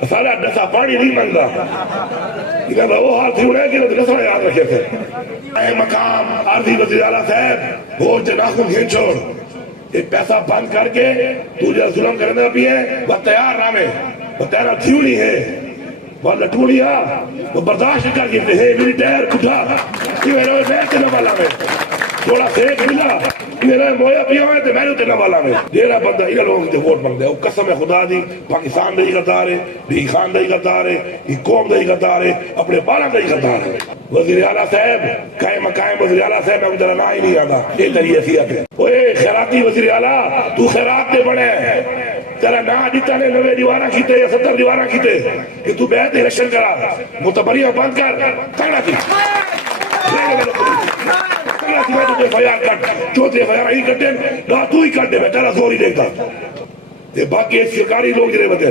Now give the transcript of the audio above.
سارا ڈسا پانی نہیں منگا وہ حال تھی انہیں کہ نسل یاد رکھے تھے اے مقام عارضی وزیر اعلیٰ صاحب وہ ناخن کھینچو یہ پیسہ بند کر کے تو جو ظلم کرنے بھی ہے وہ تیار نامے وہ تیرا تھیو نہیں ہے وہ لٹولیا وہ برداشت کر گئے ہیں ملٹیر بڑھا کہ میرے بیٹے نہ والا میں تھوڑا سیک ملا میرا مویا پیا ہوئے تھے میں نے تینا والا میں دیرہ بندہ یہ لوگوں کے ووٹ مانگ دے وہ قسم خدا دی پاکستان دہی کرتا رہے بھی خان دہی کرتا رہے یہ قوم دہی کرتا رہے اپنے بالا دہی کرتا رہے وزیر اعلیٰ صاحب قائم مقام وزیر اعلیٰ صاحب میں تیرا نا ہی نہیں آتا یہ تیری حیثیت ہے اوے خیراتی وزیر اعلیٰ تو خیرات دے بڑے تیرا نا دیتا نے 90 دیوارہ کیتے یا 70 دیوارہ کیتے کہ تو بیعت الیکشن کرا متبریہ بند کر تگڑا کی میں تجھے فیار کٹ چوتھے فیار ہی کٹیں نہ تو ہی کٹ دے میں تیرا زور ہی دیکھتا باقی سرکاری لوگ جرے بدے